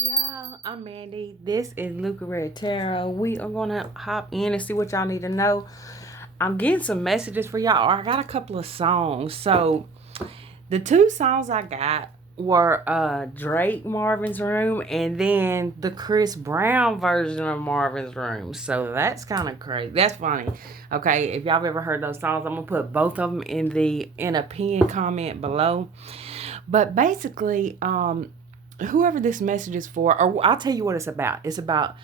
Y'all, I'm Mandy. This is Luca Red Tarot. We are gonna hop in and see what y'all need to know. I'm getting some messages for y'all, or I got a couple of songs. So the two songs I got were Drake Marvin's Room and then the Chris Brown version of Marvin's Room. So that's kind of crazy. That's funny. Okay, if y'all have ever heard those songs, I'm gonna put both of them in a pinned comment below. But basically, whoever this message is for, or I'll tell you what it's about. It's about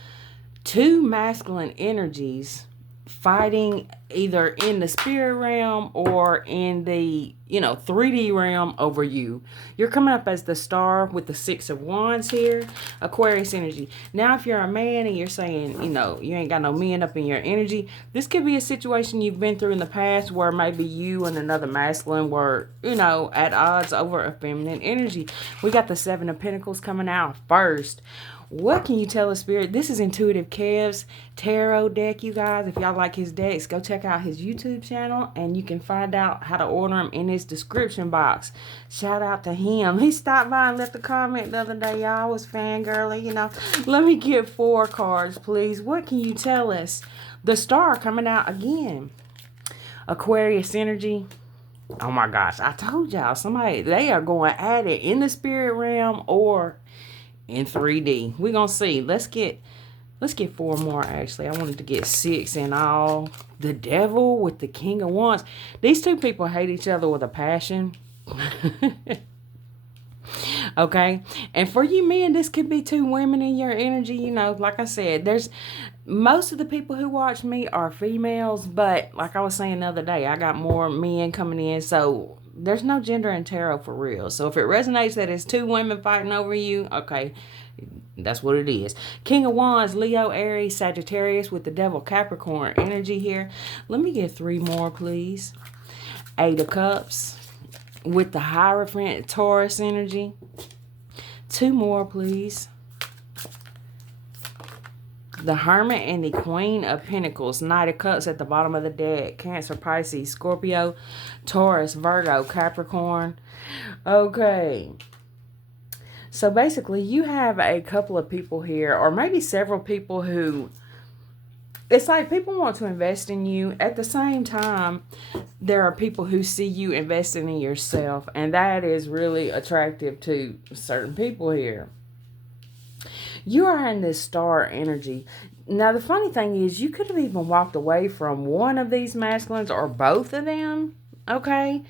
two masculine energies fighting either in the spirit realm or in the 3D realm over you. You're coming up as the star with the 6 of Wands here, Aquarius energy. Now if you're a man and you're saying you ain't got no men up in your energy, this could be a situation you've been through in the past where maybe you and another masculine were at odds over a feminine energy. We got the 7 of Pentacles coming out first. What can you tell us, Spirit? This is Intuitive Kev's tarot deck, you guys. If y'all like his decks, go check out his YouTube channel, and you can find out how to order them in his description box. Shout out to him. He stopped by and left a comment the other day. Y'all was fangirling, Let me get 4 cards, please. What can you tell us? The star coming out again. Aquarius energy. Oh my gosh, I told y'all, they are going at it in the spirit realm or in 3D. We're gonna see. Let's get 4 more. Actually, I wanted to get 6 in all. The Devil with the King of Wands. These two people hate each other with a passion. Okay, and for you men, this could be 2 women in your energy. Like I said, there's most of the people who watch me are females, but like I was saying the other day, I got more men coming in, so there's no gender in tarot for real. So if it resonates that it's 2 women fighting over you, okay, that's what it is. King of Wands, Leo, Aries, Sagittarius with the Devil, Capricorn energy here. Let me get 3 more, please. 8 of Cups with the Hierophant, Taurus energy. 2 more, please. The Hermit and the Queen of Pentacles. Knight of Cups at the bottom of the deck. Cancer, Pisces, Scorpio, Taurus, Virgo, Capricorn. Okay. So basically, you have a couple of people here, or maybe several people who, it's like people want to invest in you. At the same time, there are people who see you investing in yourself, and that is really attractive to certain people here. You are in this star energy. Now, the funny thing is, you could have even walked away from one of these masculines or both of them, okay?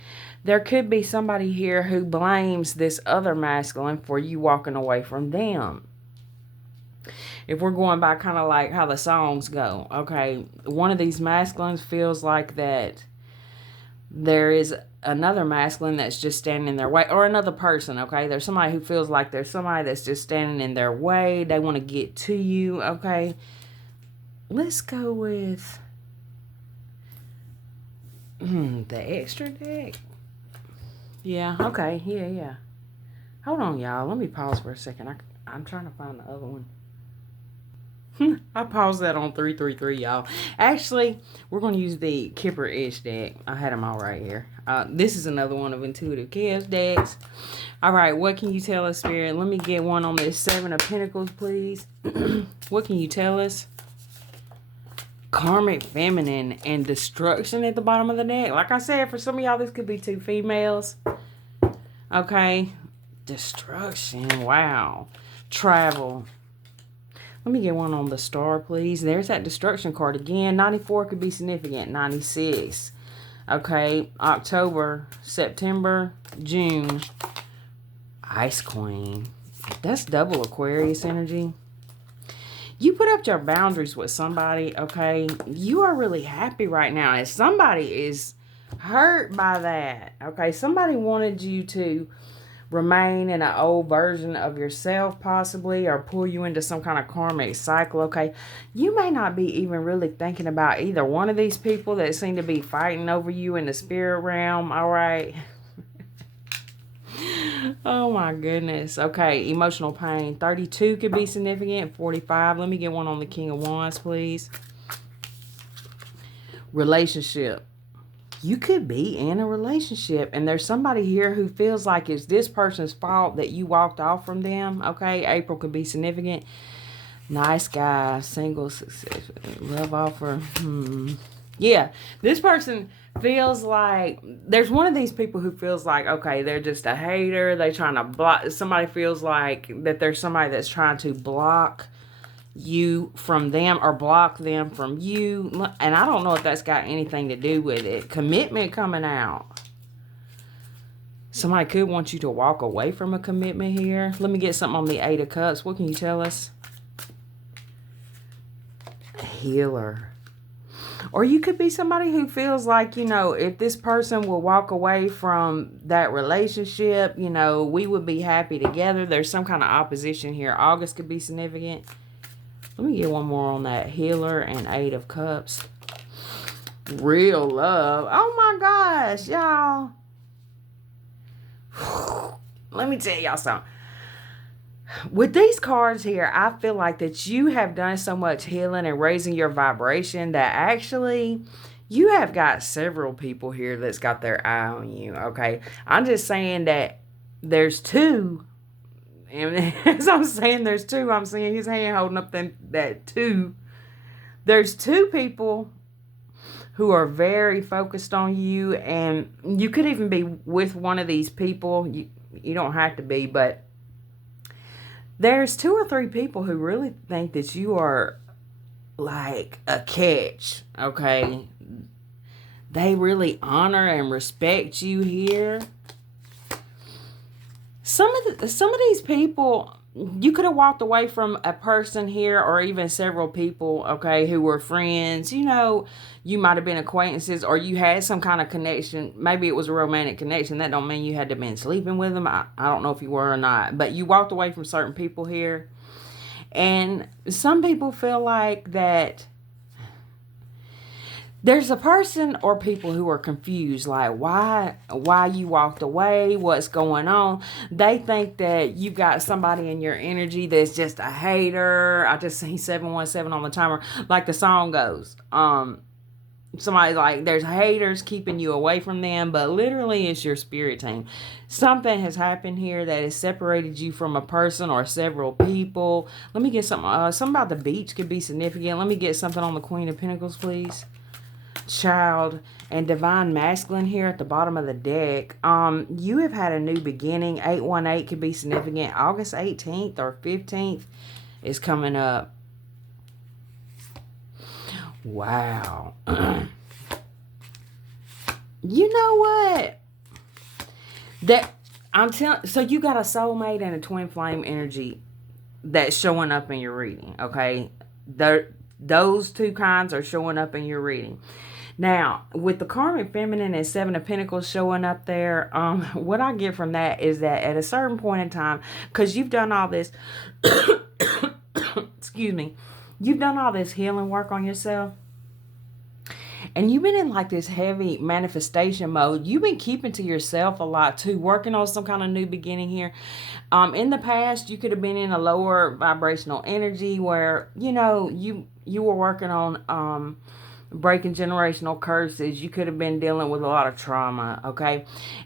There could be somebody here who blames this other masculine for you walking away from them. If we're going by kind of like how the songs go, okay? One of these masculines feels like that there is another masculine that's just standing in their way, or another person, okay? There's somebody who feels like there's somebody that's just standing in their way. They want to get to you, okay? Let's go with the extra deck. Yeah, okay, yeah. Hold on, y'all. Let me pause for a second. I'm trying to find the other one. I paused that on 333, y'all. Actually, we're going to use the Kipper Edge deck. I had them all right here. This is another one of Intuitive Kev's decks. All right, what can you tell us, Spirit? Let me get one on this 7 of Pentacles, please. What can you tell us? Karmic Feminine and Destruction at the bottom of the deck. Like I said, for some of y'all, this could be 2 females. Okay. Destruction. Wow. Travel. Let me get one on the star, please. There's that destruction card again. 94 could be significant. 96. Okay. October, September, June. Ice Queen. That's double Aquarius energy. You put up your boundaries with somebody, okay? You are really happy right now. And somebody is hurt by that, okay? Somebody wanted you to remain in an old version of yourself possibly, or pull you into some kind of karmic cycle, okay? You may not be even really thinking about either one of these people that seem to be fighting over you in the spirit realm, all right? Oh my goodness. Okay, emotional pain. 32 could be significant. 45. Let me get one on the King of Wands, please. Relationship. You could be in a relationship and there's somebody here who feels like it's this person's fault that you walked off from them. Okay, April could be significant. Nice guy, single, success, love offer. Yeah, this person feels like there's one of these people who feels like, okay, they're just a hater. They trying to block. Somebody feels like that there's somebody that's trying to block you from them or block them from you. And I don't know if that's got anything to do with it. Commitment coming out. Somebody could want you to walk away from a commitment here. Let me get something on the Eight of Cups. What can you tell us? Healer. Or you could be somebody who feels like, if this person will walk away from that relationship, we would be happy together. There's some kind of opposition here. August could be significant. Let me get one more on that. Healer and Eight of Cups. Real love. Oh my gosh, y'all. Let me tell y'all something. With these cards here, I feel like that you have done so much healing and raising your vibration that actually you have got several people here that's got their eye on you, okay? I'm just saying that there's two. And as I'm saying there's two, I'm seeing his hand holding up that two. There's two people who are very focused on you, and you could even be with one of these people. You don't have to be, but there's 2 or 3 people who really think that you are like a catch, okay? They really honor and respect you here. Some of these people, you could have walked away from a person here or even several people, okay, who were friends. You might have been acquaintances or you had some kind of connection. Maybe it was a romantic connection. That don't mean you had to been sleeping with them. I don't know if you were or not. But you walked away from certain people here. And some people feel like that there's a person or people who are confused, like why you walked away, what's going on. They think that you got somebody in your energy that's just a hater. I just see 717 on the timer, like the song goes. Somebody like there's haters keeping you away from them, but literally it's your spirit team. Something has happened here that has separated you from a person or several people. Let me get something. Something about the beach could be significant. Let me get something on the Queen of Pentacles, please. Child and divine masculine here at the bottom of the deck. You have had a new beginning. 818 could be significant. August 18th or 15th is coming up. Wow. You know what? So you got a soulmate and a twin flame energy that's showing up in your reading, okay? Those two kinds are showing up in your reading. Now, with the karmic feminine and 7 of Pentacles showing up there, what I get from that is that at a certain point in time, because you've done all this, excuse me, you've done all this healing work on yourself, and you've been in like this heavy manifestation mode. You've been keeping to yourself a lot too, working on some kind of new beginning here. In the past, you could have been in a lower vibrational energy where, you were working on breaking generational curses. You could have been dealing with a lot of trauma, okay?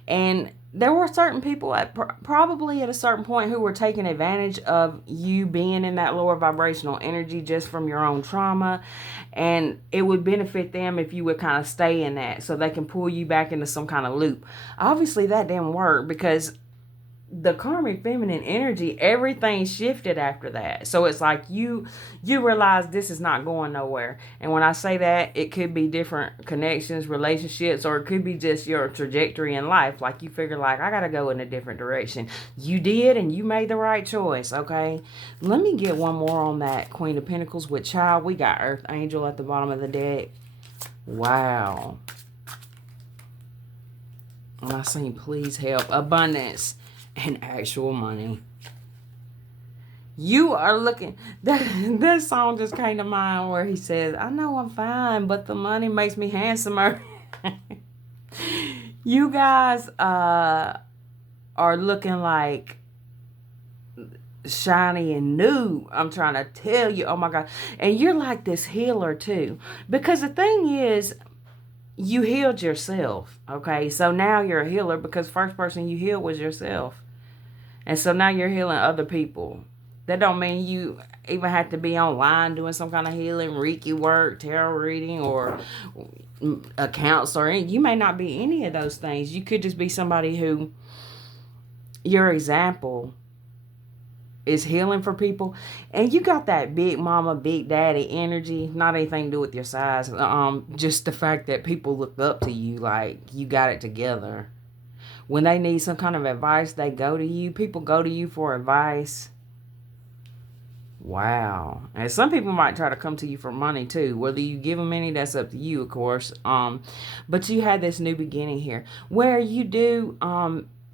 And there were certain people probably at a certain point who were taking advantage of you being in that lower vibrational energy just from your own trauma. And it would benefit them if you would kind of stay in that so they can pull you back into some kind of loop. Obviously, that didn't work because the karmic feminine energy, everything shifted after that. So it's like you realize this is not going nowhere. And when I say that, it could be different connections, relationships, or it could be just your trajectory in life. Like you figure like, I got to go in a different direction. You did, and you made the right choice, okay? Let me get one more on that Queen of Pentacles with Child. We got Earth Angel at the bottom of the deck. Wow. And I seen please help. Abundance. And actual money. You are looking, that song just came to mind where he says, I know I'm fine, but the money makes me handsomer. You guys are looking like shiny and new. I'm trying to tell you, oh my God. And you're like this healer too. Because the thing is, you healed yourself. Okay, so now you're a healer because first person you healed was yourself. And so now you're healing other people. That don't mean you even have to be online doing some kind of healing, Reiki work, tarot reading, or a counselor. You may not be any of those things. You could just be somebody who, your example is healing for people. And you got that big mama, big daddy energy. Not anything to do with your size. Just the fact that people look up to you like you got it together. When they need some kind of advice, they go to you. People go to you for advice. Wow. And some people might try to come to you for money too. Whether you give them any, that's up to you, of course. But you had this new beginning here where you do,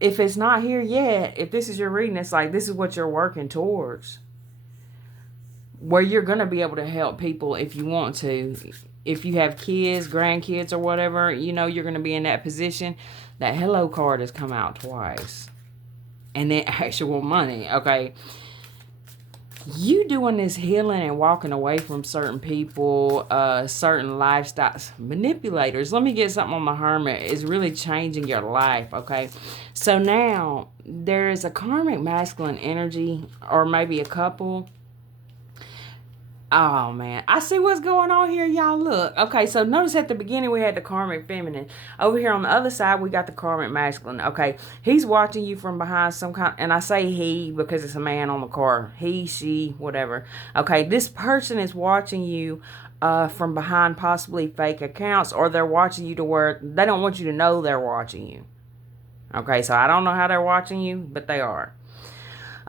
if it's not here yet, if this is your reading, it's like this is what you're working towards. Where you're going to be able to help people if you want to. If you have kids, grandkids, or whatever, you know you're going to be in that position. That hello card has come out twice. And then actual money, okay? You doing this healing and walking away from certain people, certain lifestyles, manipulators. Let me get something on the Hermit. Is really changing your life, okay? So now there is a karmic masculine energy, or maybe a couple. Oh, man. I see what's going on here, y'all. Look. Okay, so notice at the beginning we had the karmic feminine. Over here on the other side, we got the karmic masculine. Okay, he's watching you from behind some kind... And I say he because it's a man on the car. He, she, whatever. Okay, this person is watching you from behind possibly fake accounts. Or they're watching you to where they don't want you to know they're watching you. Okay, so I don't know how they're watching you, but they are.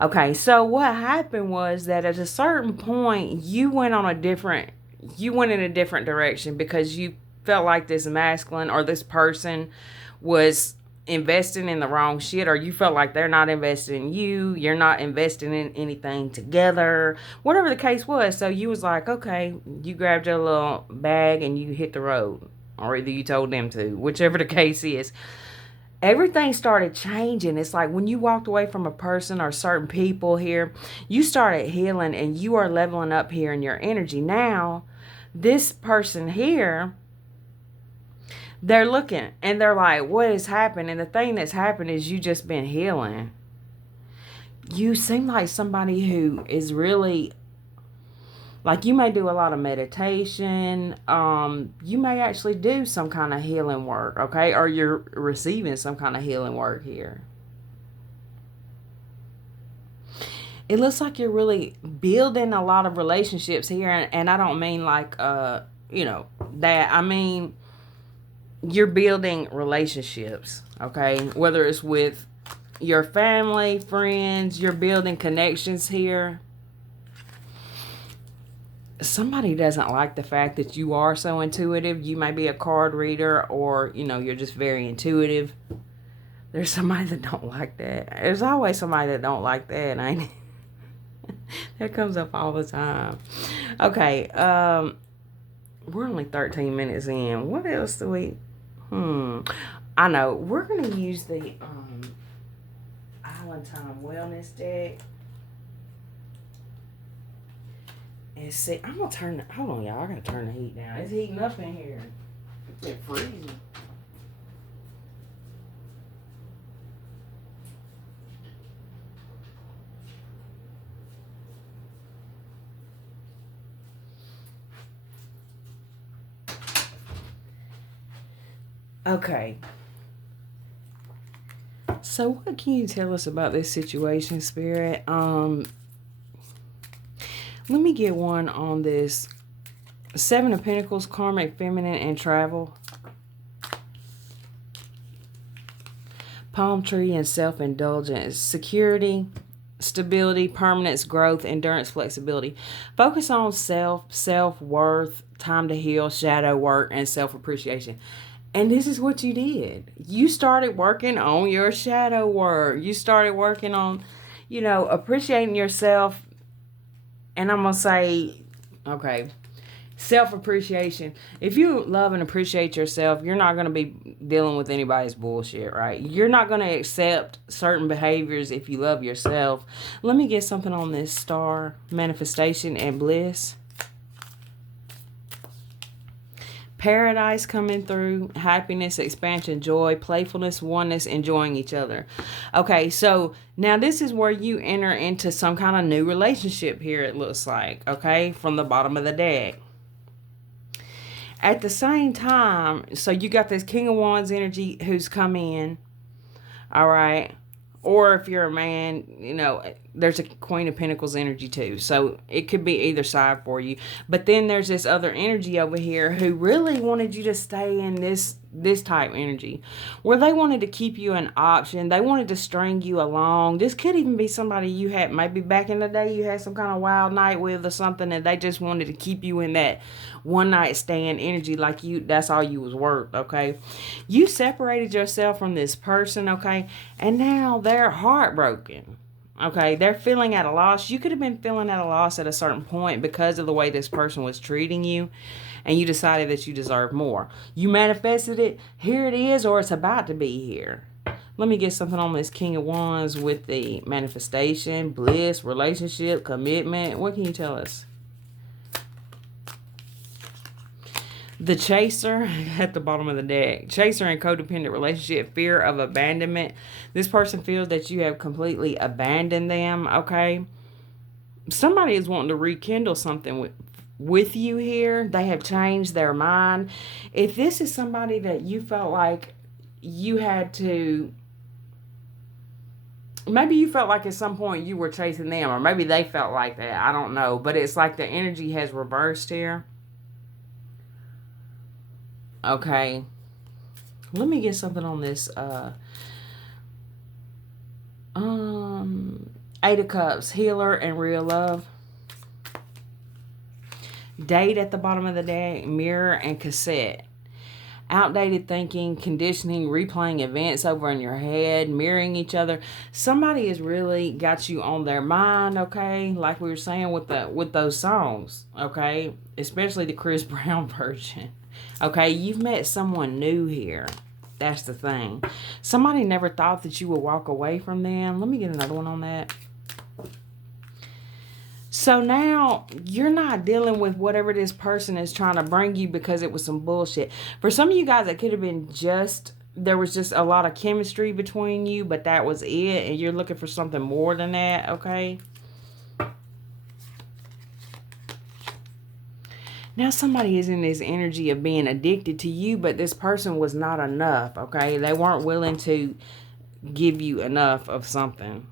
Okay, so what happened was that at a certain point, you went in a different direction because you felt like this masculine or this person was investing in the wrong shit, or you felt like they're not investing in you, you're not investing in anything together, whatever the case was. So you was like, okay, you grabbed your little bag and you hit the road, or either you told them to, whichever the case is. Everything started changing. It's like when you walked away from a person or certain people here, you started healing and you are leveling up here in your energy. Now, this person here, they're looking and they're like, what has happened? And the thing that's happened is you just been healing. You seem like somebody who is really... Like you may do a lot of meditation. You may actually do some kind of healing work, okay? Or you're receiving some kind of healing work here. It looks like you're really building a lot of relationships here. And I don't mean like, that. I mean, you're building relationships, okay? Whether it's with your family, friends, you're building connections here. Somebody doesn't like the fact that you are so intuitive. You may be a card reader or, you're just very intuitive. There's somebody that don't like that. There's always somebody that don't like that, ain't it? That comes up all the time. Okay, we're only 13 minutes in. What else do we... I know. We're going to use the Island Time Wellness deck. And see, I'm going to turn the... Hold on, y'all. I got to turn the heat down. It's heating up in here. It's freezing. Okay. So what can you tell us about this situation, Spirit? Let me get one on this. Seven of Pentacles, karmic feminine, and travel. Palm tree and self-indulgence. Security, stability, permanence, growth, endurance, flexibility. Focus on self-worth, time to heal, shadow work, and self-appreciation. And this is what you did. You started working on your shadow work. You started working on, appreciating yourself. And I'm going to say, okay, self-appreciation. If you love and appreciate yourself, you're not going to be dealing with anybody's bullshit, right? You're not going to accept certain behaviors if you love yourself. Let me get something on this star, manifestation and bliss. Paradise coming through, happiness, expansion, joy, playfulness, oneness, enjoying each other. Okay, so now this is where you enter into some kind of new relationship here, it looks like, okay, from the bottom of the deck. At the same time, so you got this King of Wands energy who's come in, all right? Or if you're a man, there's a Queen of Pentacles energy too. So it could be either side for you. But then there's this other energy over here who really wanted you to stay in this type energy, where they wanted to keep you an option. They wanted to string you along. This could even be somebody you had, maybe back in the day you had some kind of wild night with or something, and they just wanted to keep you in that one night stand energy, like that's all you was worth. Okay, you separated yourself from this person, okay, and now they're heartbroken. Okay, they're feeling at a loss. You could have been feeling at a loss at a certain point because of the way this person was treating you, and you decided that you deserve more. You manifested it. Here it is, or it's about to be here. Let me get something on this King of Wands with the manifestation, bliss, relationship, commitment. What can you tell us? The Chaser at the bottom of the deck. Chaser and codependent relationship, fear of abandonment. This person feels that you have completely abandoned them, okay? Somebody is wanting to rekindle something with you here. They have changed their mind. If this is somebody that you felt like you had to... Maybe you felt like at some point you were chasing them, or maybe they felt like that. I don't know. But it's like the energy has reversed here. Okay, let me get something on this. Eight of Cups, healer and real love. Date at the bottom of the deck, mirror and cassette. Outdated thinking, conditioning, replaying events over in your head, mirroring each other. Somebody has really got you on their mind, okay? Like we were saying with those songs, okay? Especially the Chris Brown version. Okay, you've met someone new here. That's the thing. Somebody never thought that you would walk away from them. Let me get another one on that. So now you're not dealing with whatever this person is trying to bring you because it was some bullshit. For some of you guys, it could have been there was just a lot of chemistry between you, but that was it. And you're looking for something more than that, okay? Now somebody is in this energy of being addicted to you, but this person was not enough, okay? They weren't willing to give you enough of something.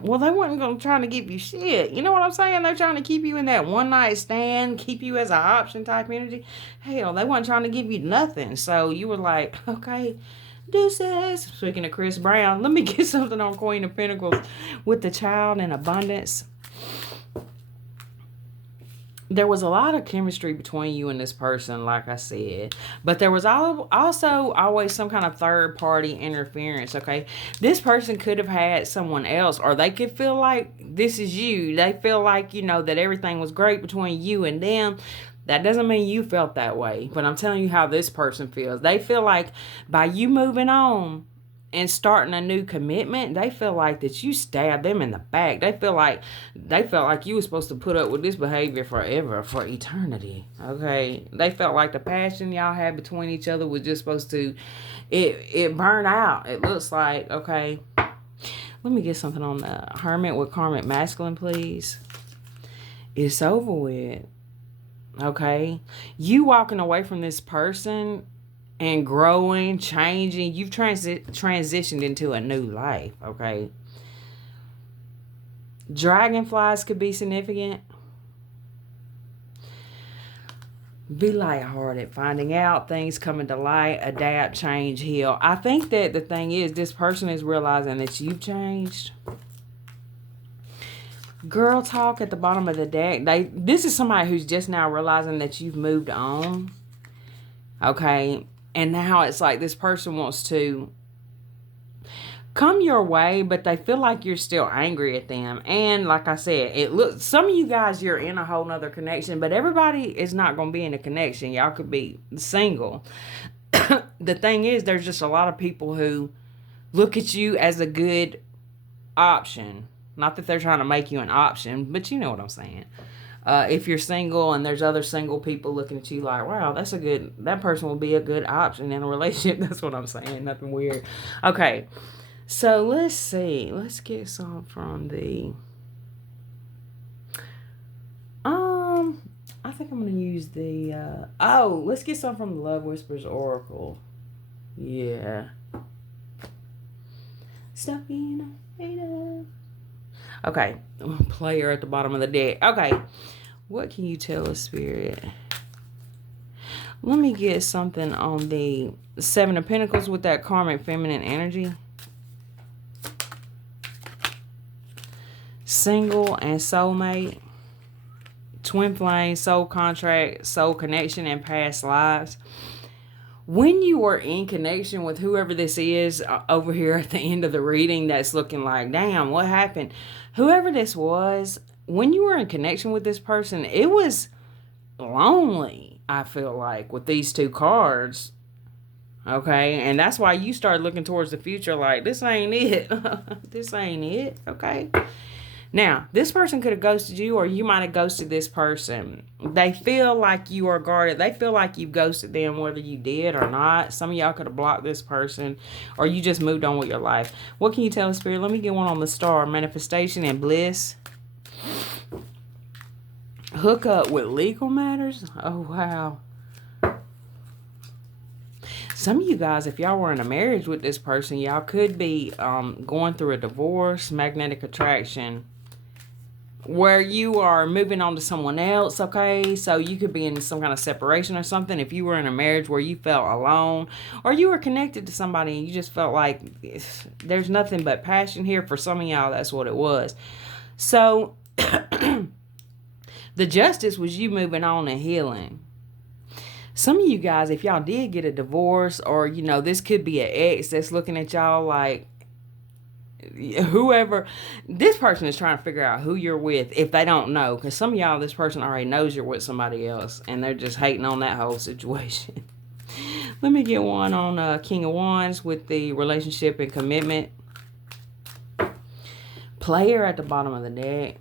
Well, they weren't going to try to give you shit. You know what I'm saying? They're trying to keep you in that one night stand, keep you as an option type energy. Hell, they weren't trying to give you nothing. So you were like, okay, deuces. Speaking of Chris Brown, let me get something on Queen of Pentacles with the child and abundance. There was a lot of chemistry between you and this person, like I said. But there was also always some kind of third party interference, okay? This person could have had someone else, or they could feel like this is you. They feel like, that everything was great between you and them. That doesn't mean you felt that way. But I'm telling you how this person feels. They feel like by you moving on and starting a new commitment, they feel like that you stabbed them in the back. They felt like you were supposed to put up with this behavior forever, for eternity. Okay? They felt like the passion y'all had between each other was just supposed to, it burn out. It looks like, okay? Let me get something on the Hermit with karmic masculine, please. It's over with. Okay? You walking away from this person and growing, changing, you've transitioned into a new life, okay? Dragonflies could be significant. Be lighthearted, finding out, things coming to light, adapt, change, heal. I think that the thing is, this person is realizing that you've changed. Girl talk at the bottom of the deck. This is somebody who's just now realizing that you've moved on, okay? And now it's like this person wants to come your way, but they feel like you're still angry at them. And like I said, some of you guys, you're in a whole nother connection, but everybody is not going to be in a connection. Y'all could be single. The thing is, there's just a lot of people who look at you as a good option. Not that they're trying to make you an option, but you know what I'm saying. If you're single and there's other single people looking at you like, wow, that person will be a good option in a relationship. That's what I'm saying. Nothing weird. Okay. So let's see. Let's get some from the um I think I'm gonna use the let's get some from the Love Whispers Oracle. Yeah. Stuck in a radar. Okay. Player at the bottom of the deck. Okay. What can you tell us, Spirit? Let me get something on the Seven of Pentacles with that karmic feminine energy. Single and soulmate. Twin flame, soul contract, soul connection, and past lives. When you are in connection with whoever this is over here at the end of the reading that's looking like, damn, what happened? Whoever this was, when you were in connection with this person, it was lonely, I feel like, with these two cards. Okay, and that's why you start looking towards the future like, this ain't it. This ain't it, okay? Now, this person could have ghosted you, or you might have ghosted this person. They feel like you are guarded. They feel like you ghosted them, whether you did or not. Some of y'all could have blocked this person, or you just moved on with your life. What can you tell us, Spirit? Let me get one on the star. Manifestation and bliss. Hook up with legal matters? Oh, wow. Some of you guys, if y'all were in a marriage with this person, y'all could be going through a divorce, magnetic attraction, where you are moving on to someone else, okay? So you could be in some kind of separation or something. If you were in a marriage where you felt alone, or you were connected to somebody and you just felt like there's nothing but passion here, for some of y'all, that's what it was. So the justice was you moving on and healing. Some of you guys, if y'all did get a divorce, or, you know, this could be an ex that's looking at y'all like, whoever, this person is trying to figure out who you're with if they don't know. Because some of y'all, this person already knows you're with somebody else, and they're just hating on that whole situation. Let me get one on King of Wands with the relationship and commitment. Player at the bottom of the deck.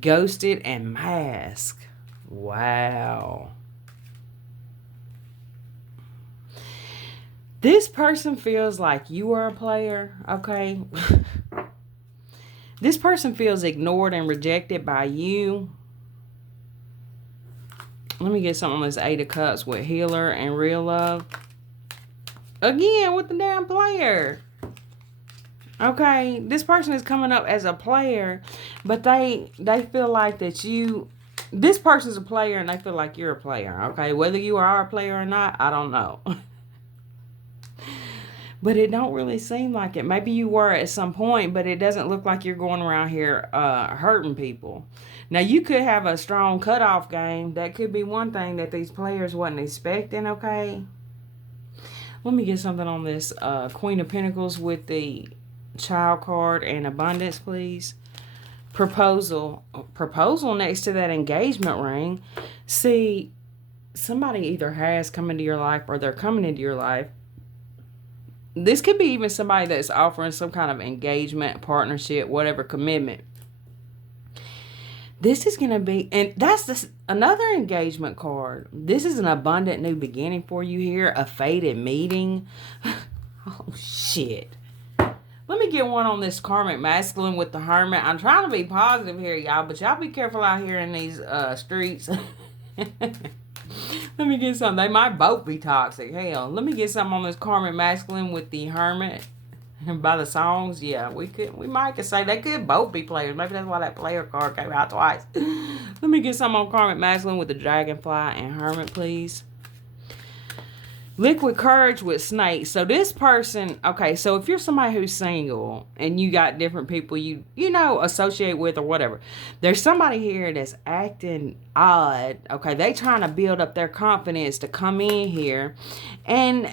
Ghosted and mask. Wow. This person feels like you are a player, okay? This person feels ignored and rejected by you. Let me get something on this Eight of Cups with healer and real love. Again, with the damn player. Okay, this person is coming up as a player, but they feel like that you... This person's a player and they feel like you're a player, okay? Whether you are a player or not, I don't know. But it don't really seem like it. Maybe you were at some point, but it doesn't look like you're going around here hurting people. Now, you could have a strong cutoff game. That could be one thing that these players wasn't expecting, okay? Let me get something on this Queen of Pentacles with the Child card and abundance, please. Proposal next to that engagement ring. See, somebody either has come into your life or they're coming into your life. This could be even somebody that's offering some kind of engagement, partnership, whatever, commitment. This is going to be, and that's another engagement card. This is an abundant new beginning for you here, a fated meeting. Oh, shit. Let me get one on this karmic masculine with the hermit. I'm trying to be positive here, y'all, but y'all be careful out here in these streets. Let me get something. They might both be toxic. Hell, let me get something on this karmic masculine with the hermit. By the songs, yeah, we might could say they could both be players. Maybe that's why that player card came out twice. Let me get something on karmic masculine with the dragonfly and hermit, please. Liquid courage with snake. So this person, okay, so if you're somebody who's single and you got different people you know, associate with or whatever, there's somebody here that's acting odd, okay? They trying to build up their confidence to come in here, and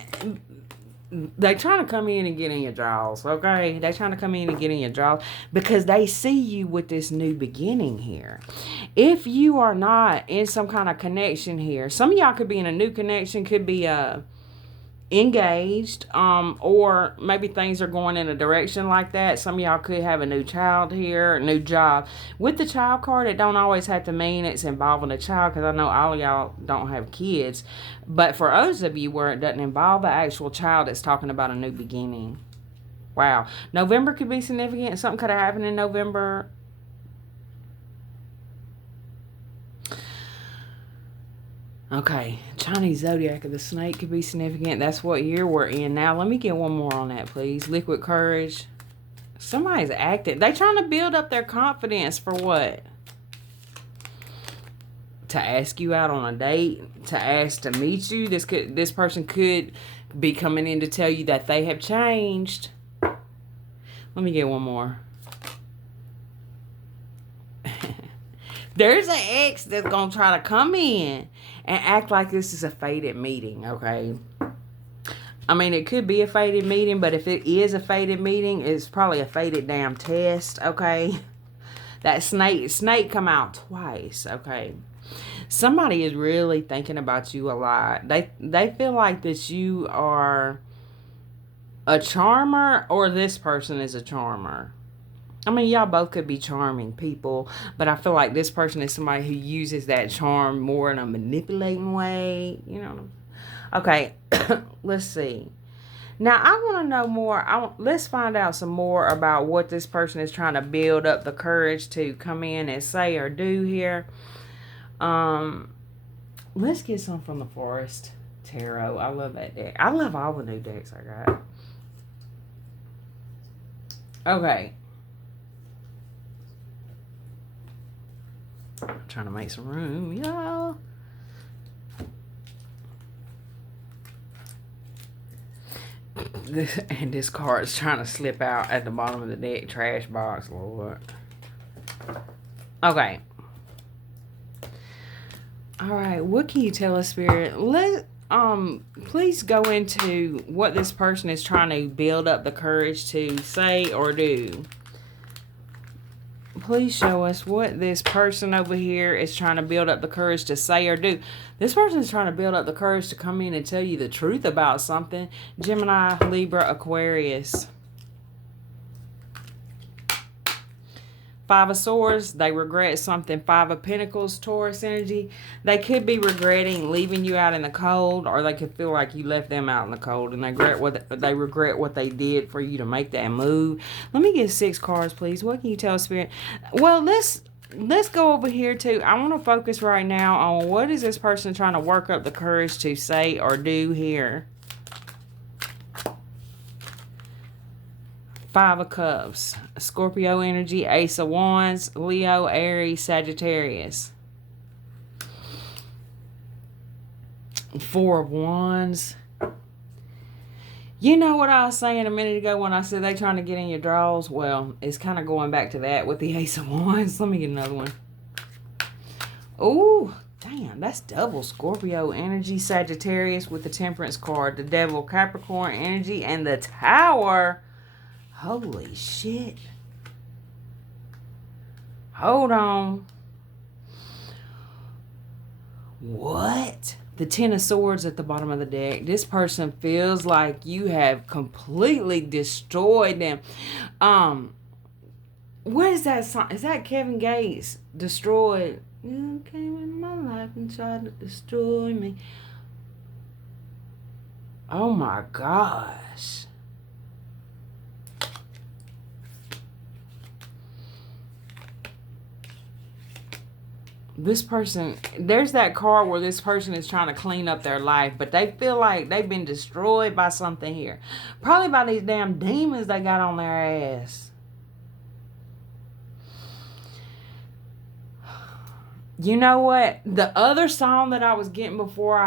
they trying to come in and get in your jaws, okay? They trying to come in and get in your jaws because they see you with this new beginning here. If you are not in some kind of connection here, some of y'all could be in a new connection, could be engaged, or maybe things are going in a direction like that. Some of y'all could have a new child here, a new job. With the child card, it don't always have to mean it's involving a child, because I know all of y'all don't have kids, but for others of you where it doesn't involve an actual child, it's talking about a new beginning. Wow. November could be significant. Something could have happened in November. Okay, Chinese Zodiac of the Snake could be significant. That's what year we're in now. Let me get one more on that, please. Liquid Courage. Somebody's acting. They trying to build up their confidence for what? To ask you out on a date, to ask to meet you. This person could be coming in to tell you that they have changed. Let me get one more. There's an ex that's going to try to come in and act like this is a fated meeting, okay? I mean, it could be a fated meeting, but if it is a fated meeting, it's probably a fated damn test, okay? That snake come out twice, okay? Somebody is really thinking about you a lot. They feel like that you are a charmer, or this person is a charmer. I mean, y'all both could be charming people, but I feel like this person is somebody who uses that charm more in a manipulating way. You know. Okay, let's see. Now, I want to know more. Let's find out some more about what this person is trying to build up the courage to come in and say or do here. Let's get some from the Forest Tarot. I love that deck. I love all the new decks I got. Okay. I'm trying to make some room, y'all. This card is trying to slip out at the bottom of the deck. Trash box, Lord. Okay. Alright, what can you tell us, Spirit? Please go into what this person is trying to build up the courage to say or do. Please show us what this person over here is trying to build up the courage to say or do. This person is trying to build up the courage to come in and tell you the truth about something. Gemini, Libra, Aquarius. Five of Swords, they regret something. Five of Pentacles, Taurus energy. They could be regretting leaving you out in the cold, or they could feel like you left them out in the cold, and they regret what they did for you to make that move. Let me get 6 cards, please. What can you tell Spirit? Well, let's go over here too. I want to focus right now on what is this person trying to work up the courage to say or do here. 5 of Cups, Scorpio energy, Ace of Wands, Leo, Aries, Sagittarius. 4 of Wands. You know what I was saying a minute ago when I said they trying to get in your drawers? Well, it's kind of going back to that with the Ace of Wands. Let me get another one. Ooh, damn, that's double Scorpio energy, Sagittarius with the Temperance card, the Devil, Capricorn energy, and the Tower. Holy shit. Hold on. What? The 10 of Swords at the bottom of the deck. This person feels like you have completely destroyed them. What is that song? Is that Kevin Gates? Destroyed. You came in my life and tried to destroy me. Oh my gosh. This person, there's that card where this person is trying to clean up their life, but they feel like they've been destroyed by something here. Probably by these damn demons they got on their ass. You know what? The other song that I was getting before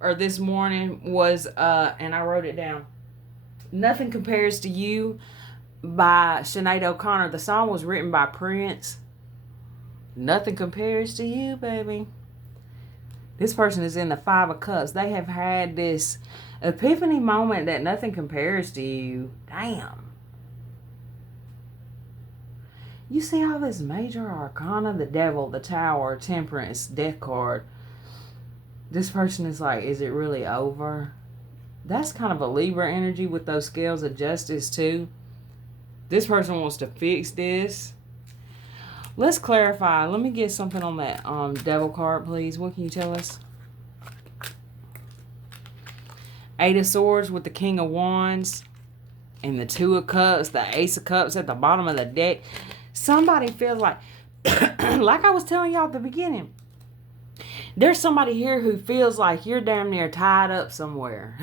or this morning was, and I wrote it down. Nothing Compares to You by Sinead O'Connor. The song was written by Prince. Nothing compares to you, baby. This person is in the 5 of Cups. They have had this epiphany moment that nothing compares to you. Damn. You see all this major arcana, the Devil, the Tower, Temperance, Death card. This person is like, is it really over? That's kind of a Libra energy with those scales of justice too. This person wants to fix this. Let's clarify. Let me get something on that devil card, please. What can you tell us? Eight of Swords with the King of Wands and the Two of Cups, the Ace of Cups at the bottom of the deck. Somebody feels like, like I was telling y'all at the beginning, there's somebody here who feels like you're damn near tied up somewhere.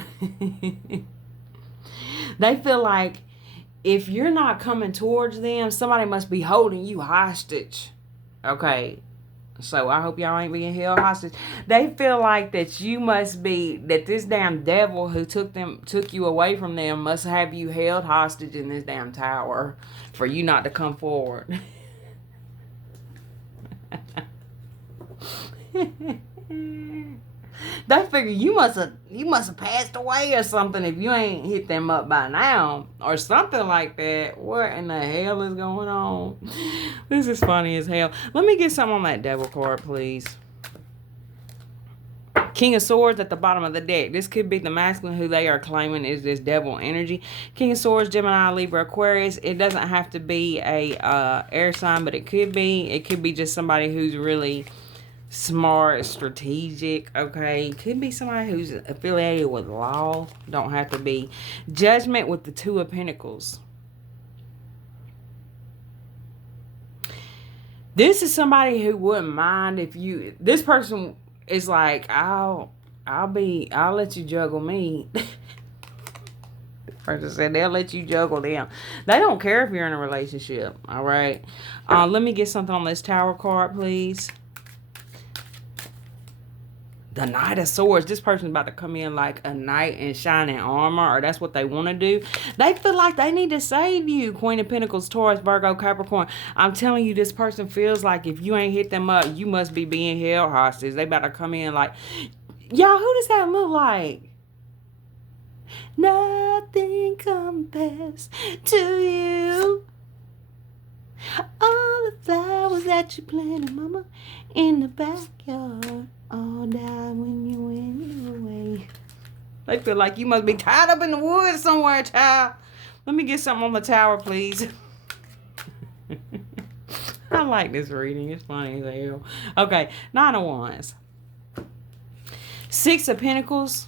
They feel like if you're not coming towards them, somebody must be holding you hostage. Okay. So I hope y'all ain't being held hostage. They feel like that you must be, that this damn devil who took you away from them must have you held hostage in this damn tower for you not to come forward. They figure you must have passed away or something if you ain't hit them up by now or something like that. What in the hell is going on? This is funny as hell. Let me get something on that devil card, please. King of Swords at the bottom of the deck. This could be the masculine who they are claiming is this devil energy. King of Swords, Gemini, Libra, Aquarius. It doesn't have to be a air sign, but it could be. It could be just somebody who's really smart, strategic. Okay, could be somebody who's affiliated with law. Don't have to be. Judgment with the Two of Pentacles. This is somebody who wouldn't mind if you, this person is like, I'll let you juggle me. The person said they'll let you juggle them. They don't care if you're in a relationship. All right. Let me get something on this Tower card, please. The Knight of Swords. This person's about to come in like a knight in shining armor, or that's what they want to do. They feel like they need to save you. Queen of Pentacles, Taurus, Virgo, Capricorn. I'm telling you, this person feels like if you ain't hit them up, you must be being held hostage. They about to come in like, y'all, who does that look like? Nothing compares to you. All the flowers that you planted, mama, in the backyard, all die when you went away. They feel like you must be tied up in the woods somewhere, child. Let me get something on the Tower, please. I like this reading. It's funny as hell. Okay, Nine of Wands. Six of Pentacles.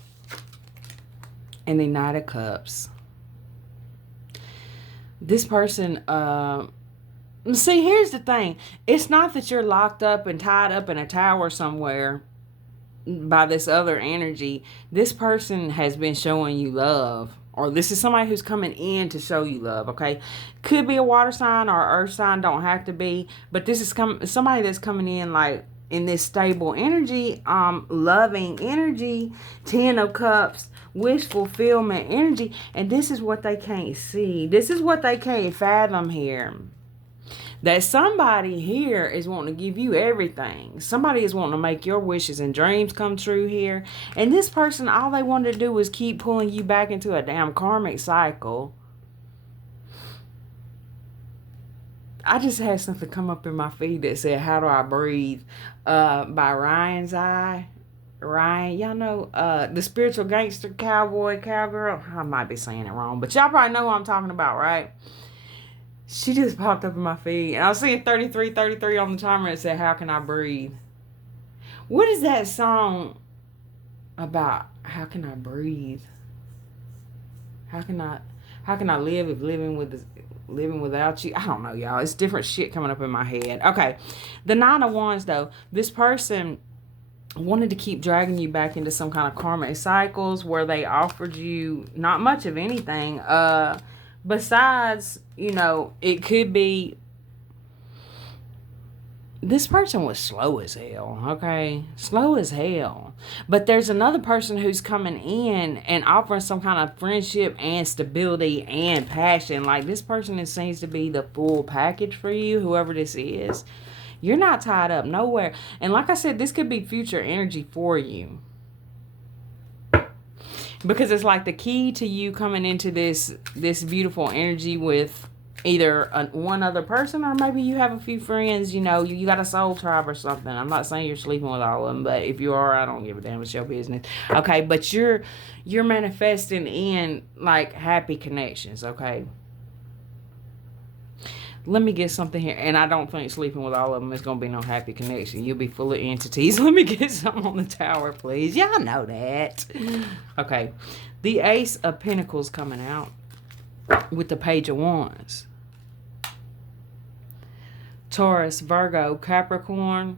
And the Knight of Cups. This person, see, here's the thing. It's not that you're locked up and tied up in a tower somewhere by this other energy. This person has been showing you love. Or this is somebody who's coming in to show you love, okay? Could be a water sign or earth sign. Don't have to be. But this is somebody that's coming in like in this stable energy, loving energy, 10 of Cups, wish fulfillment energy. And this is what they can't see. This is what they can't fathom here. That somebody here is wanting to give you everything. Somebody is wanting to make your wishes and dreams come true here. And this person, all they wanted to do was keep pulling you back into a damn karmic cycle. I just had something come up in my feed that said, How Do I Breathe? By Ryan's Eye. Ryan, y'all know the spiritual gangster, cowboy, cowgirl. I might be saying it wrong, but y'all probably know what I'm talking about, right? She just popped up in my feed. And I was seeing 3333 on the timer. It said, How Can I Breathe? What is that song about? How can I breathe? How can I live if living without you? I don't know, y'all. It's different shit coming up in my head. Okay. The Nine of Wands, though. This person wanted to keep dragging you back into some kind of karmic cycles where they offered you not much of anything. Besides, you know, it could be this person was slow as hell, okay? Slow as hell. But there's another person who's coming in and offering some kind of friendship and stability and passion. Like, this person seems to be the full package for you, whoever this is. You're not tied up nowhere. And like I said, this could be future energy for you. Because it's like the key to you coming into this beautiful energy with either one other person, or maybe you have a few friends. You know, you got a soul tribe or something. I'm not saying you're sleeping with all of them, but if you are, I don't give a damn. It's your business. Okay, but you're manifesting in like happy connections. Okay, let me get something here. And I don't think sleeping with all of them is going to be no happy connection. You'll be full of entities. Let me get something on the tower, please. Y'all know that. Okay. The Ace of Pentacles coming out with the Page of Wands. Taurus, Virgo, Capricorn.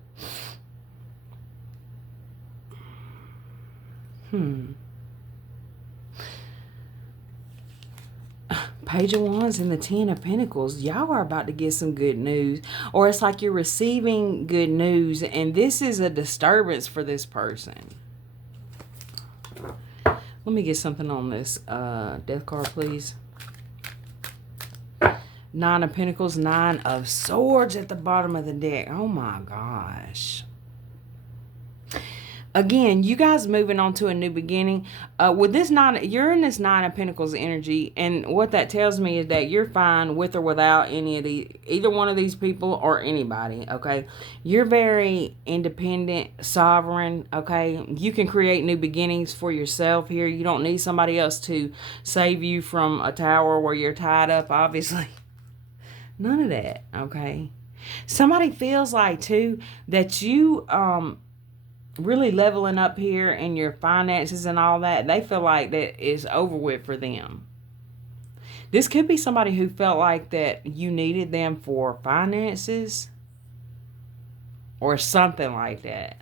Page of Wands and the Ten of Pentacles. Y'all are about to get some good news. Or it's like you're receiving good news. And this is a disturbance for this person. Let me get something on this death card, please. Nine of Pentacles, Nine of Swords at the bottom of the deck. Oh my gosh. Again, you guys moving on to a new beginning. With this you're in this Nine of Pentacles energy, and what that tells me is that you're fine with or without either one of these people or anybody, okay? You're very independent, sovereign, okay? You can create new beginnings for yourself here. You don't need somebody else to save you from a tower where you're tied up, obviously. None of that, okay? Somebody feels like, too, that you, really leveling up here in your finances and all that. They feel like that is over with for them. This could be somebody who felt like that you needed them for finances or something like that.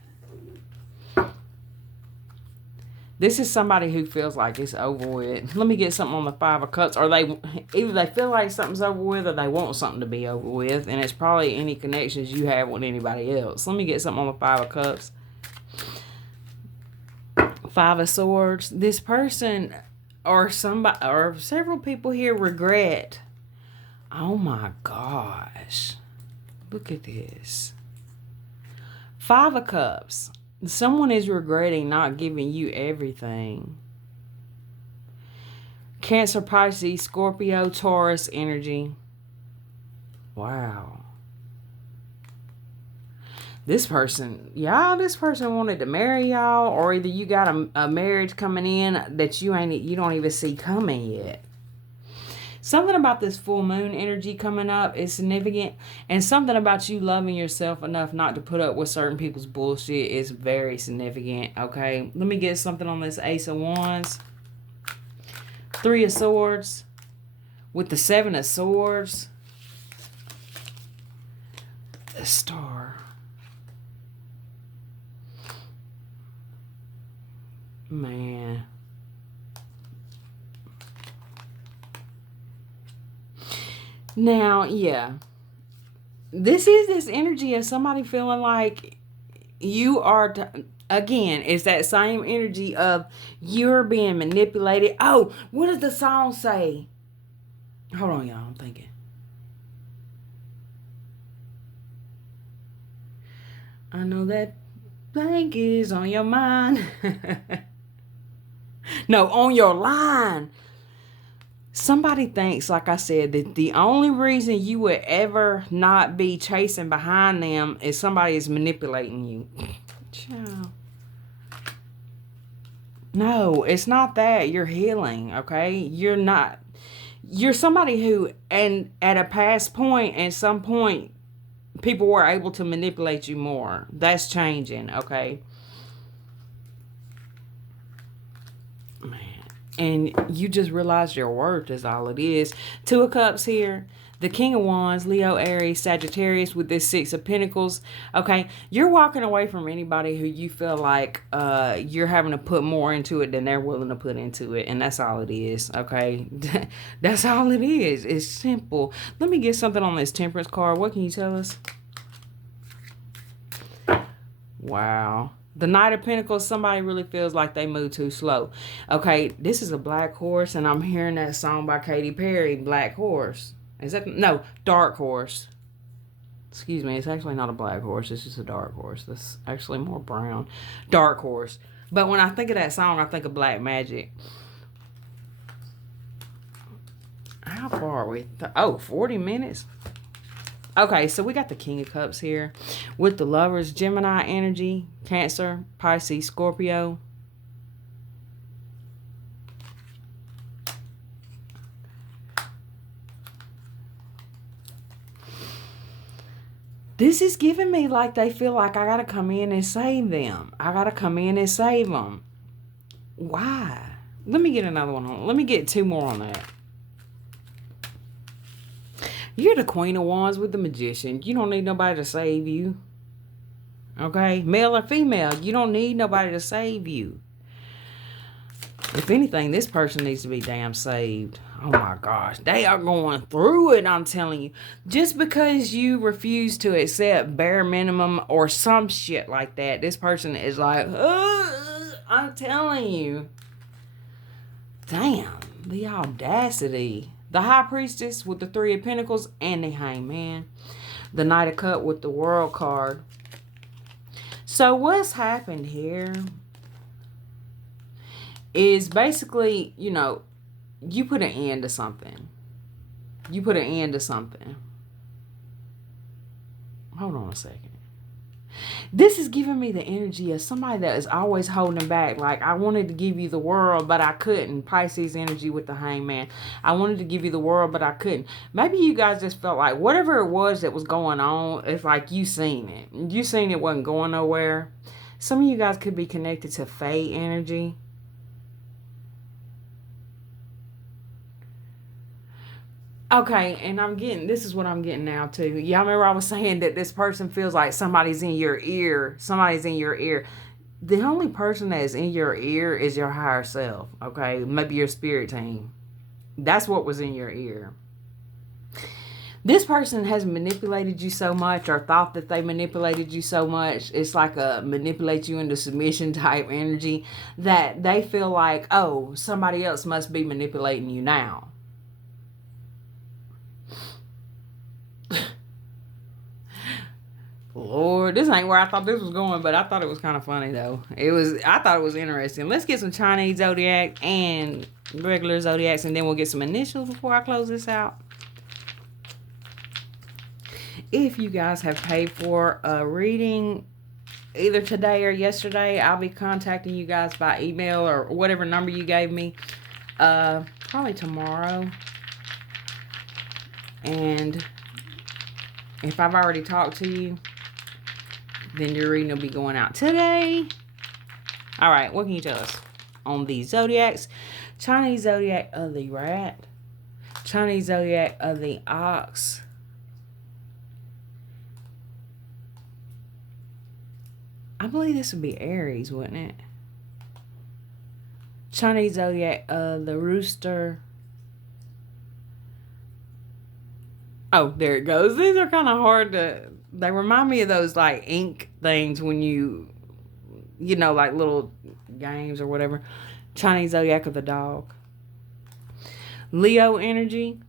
This is somebody who feels like it's over with. Let me get something on the Five of Cups. Or either they feel like something's over with, or they want something to be over with. And it's probably any connections you have with anybody else. Let me get something on the Five of Cups. Five of Swords. This person or somebody or several people here regret. Oh my gosh. Look at this. Five of Cups. Someone is regretting not giving you everything. Cancer, Pisces, Scorpio, Taurus energy. Wow. This person wanted to marry y'all, or either you got a marriage coming in that you don't even see coming yet. Something about this full moon energy coming up is significant, and something about you loving yourself enough not to put up with certain people's bullshit is very significant, okay? Let me get something on this Ace of Wands. Three of Swords with the Seven of Swords. The Star. Man. Now, yeah. This is this energy of somebody feeling like you are, again, it's that same energy of you're being manipulated. Oh, what does the song say? Hold on, y'all. I'm thinking. I know that blank is on your mind. No, on your line. Somebody thinks, like I said, that the only reason you would ever not be chasing behind them is somebody is manipulating you. Child. No, it's not that. You're healing, okay? You're not. You're somebody who, and at a past point, at some point, people were able to manipulate you more. That's changing, okay? Man. And you just realize your worth is all it is. Two of Cups here. The King of Wands, Leo, Aries, Sagittarius with this Six of Pentacles. Okay, you're walking away from anybody who you feel like you're having to put more into it than they're willing to put into it. And that's all it is, okay? That's all it is. It's simple. Let me get something on this Temperance card. What can you tell us? Wow. The Knight of Pentacles, somebody really feels like they move too slow. Okay, this is a black horse, and I'm hearing that song by Katy Perry, Black Horse. Is that, no, Dark Horse. Excuse me, it's actually not a black horse, it's just a dark horse. That's actually more brown. Dark Horse. But when I think of that song, I think of Black Magic. How far are we? 40 minutes. Okay, so we got the King of Cups here with the Lovers, Gemini energy, Cancer, Pisces, Scorpio. This is giving me like they feel like I gotta come in and save them. I gotta come in and save them. Why? Let me get another one on. Let me get 2 more on that. You're the Queen of Wands with the Magician. You don't need nobody to save you. Okay? Male or female, you don't need nobody to save you. If anything, this person needs to be damn saved. Oh my gosh. They are going through it, I'm telling you. Just because you refuse to accept bare minimum or some shit like that, this person is like, I'm telling you. Damn. The audacity. The High Priestess with the 3 of Pentacles and the Hangman. The Knight of Cups with the World card. So what's happened here is basically, you know, you put an end to something. You put an end to something. Hold on a second. This is giving me the energy of somebody that is always holding back. Like, I wanted to give you the world, but I couldn't. Pisces energy with the Hangman. I wanted to give you the world, but I couldn't. Maybe you guys just felt like whatever it was that was going on, it's like you seen it. You seen it wasn't going nowhere. Some of you guys could be connected to Fae energy. Okay, and this is what I'm getting now too. Y'all remember I was saying that this person feels like somebody's in your ear. Somebody's in your ear. The only person that is in your ear is your higher self, okay? Maybe your spirit team. That's what was in your ear. This person has manipulated you so much or thought that they manipulated you so much. It's like a manipulate you into submission type energy that they feel like, oh, somebody else must be manipulating you now. Lord, this ain't where I thought this was going, but I thought it was kind of funny though. I thought it was interesting. Let's get some Chinese Zodiac and regular Zodiacs, and then we'll get some initials before I close this out. If you guys have paid for a reading either today or yesterday, I'll be contacting you guys by email or whatever number you gave me. Probably tomorrow. And if I've already talked to you, then your reading will be going out today. All right, what can you tell us on these Zodiacs? Chinese Zodiac of the Rat. Chinese Zodiac of the Ox. I believe this would be Aries, wouldn't it? Chinese Zodiac of the Rooster. Oh, there it goes. These are kind of hard to... They remind me of those, like, ink things when you know, like little games or whatever. Chinese Zodiac of the Dog. Leo energy.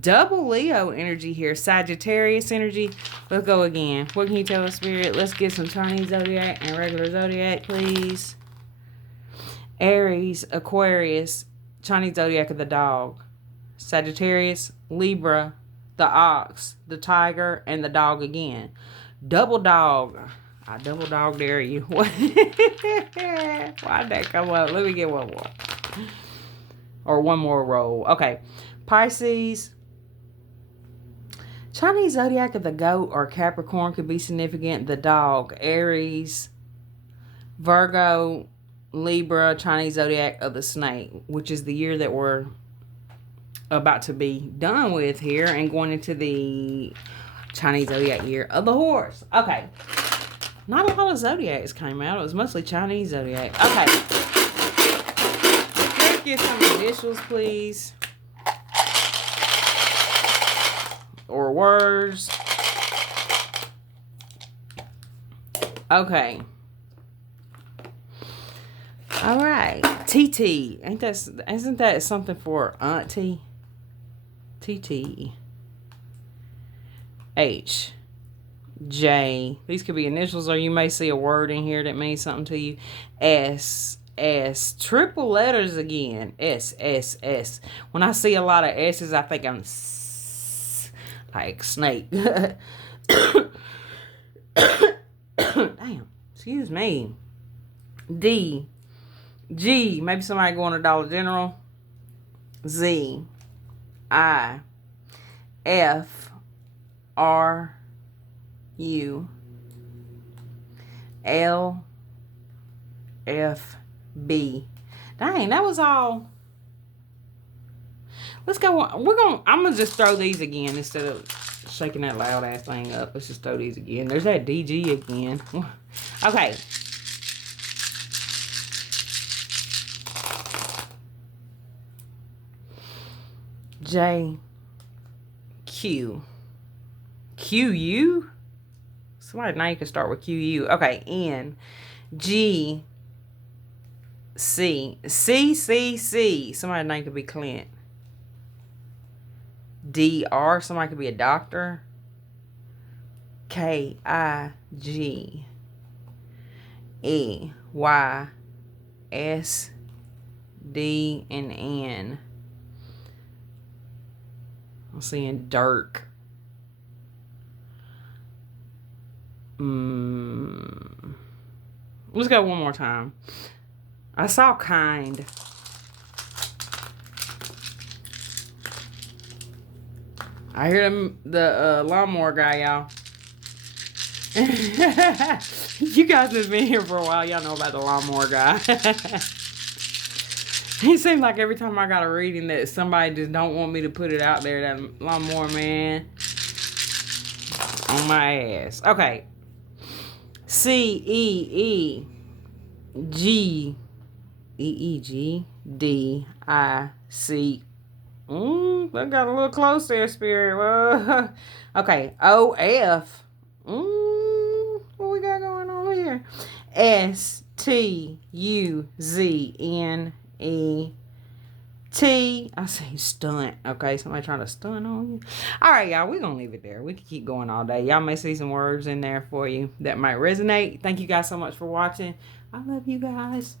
Double Leo energy here. Sagittarius energy. Let's go again. What can you tell us, Spirit? Let's get some Chinese Zodiac and regular Zodiac, please. Aries, Aquarius, Chinese Zodiac of the Dog. Sagittarius, Libra, the Ox, the Tiger, and the Dog again. Double Dog. I double dog dare you. Why'd that come up? Let me get one more. Or one more roll. Okay. Pisces. Chinese Zodiac of the Goat or Capricorn could be significant. The Dog. Aries. Virgo. Libra. Chinese Zodiac of the Snake. Which is the year that we're about to be done with here. And going into the Chinese Zodiac year of the Horse. Okay. Not a lot of Zodiacs came out. It was mostly Chinese Zodiac. Okay. Let's get some initials, please. Or words. Okay. All right. TT. Isn't that something for auntie? TT. H. J. These could be initials, or you may see a word in here that means something to you. S. S. Triple letters again. S, S, S. When I see a lot of S's, I think I'm like snake. Damn. Excuse me. D. G. Maybe somebody going to Dollar General. Z. I. F. R. U. L. F. B. Dang, that was all. Let's go. I'm gonna just throw these again instead of shaking that loud ass thing up. Let's just throw these again. There's that DG again. Okay. J. Q. QU? Somebody now you can start with QU. Okay. N. G. C. C. Somebody name could be Clint. DR. Somebody could be a doctor. K. I. G. E. Y. S. D. and N. I'm seeing Dirk. Let's go one more time. I saw kind. I hear the lawnmower guy, y'all. You guys have been here for a while. Y'all know about the lawnmower guy. It seems like every time I got a reading that somebody just don't want me to put it out there, that lawnmower man on my ass. Okay. C, E, E, G, G, D, I, C. That got a little close there, Spirit. Okay. O, F. What we got going on here? S, T, U, Z, N, E, T. I say stunt. Okay, somebody trying to stunt on you. All right, y'all, we're going to leave it there. We can keep going all day. Y'all may see some words in there for you that might resonate. Thank you guys so much for watching. I love you guys.